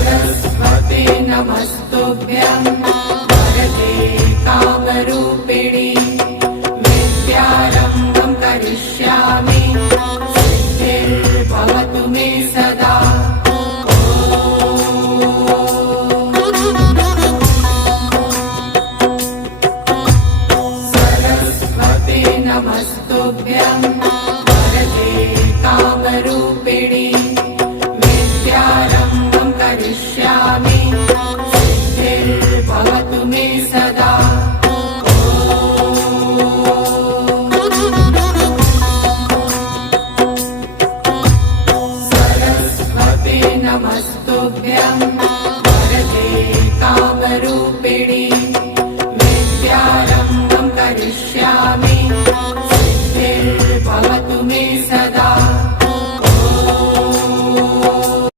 सरस्वते नमस्तुभ्यं वरदे कामरूपिणि विद्यारम्भं करिष्यामि सिद्धिर्भवतु मे सदा। सरस्वते नमस्तुभ्यं वरदे कामरूपिणि विद्यारम्भं करिष्यामि सिद्धिर्भवतु मे सदा। सरस्वते नमस्तुभ्यं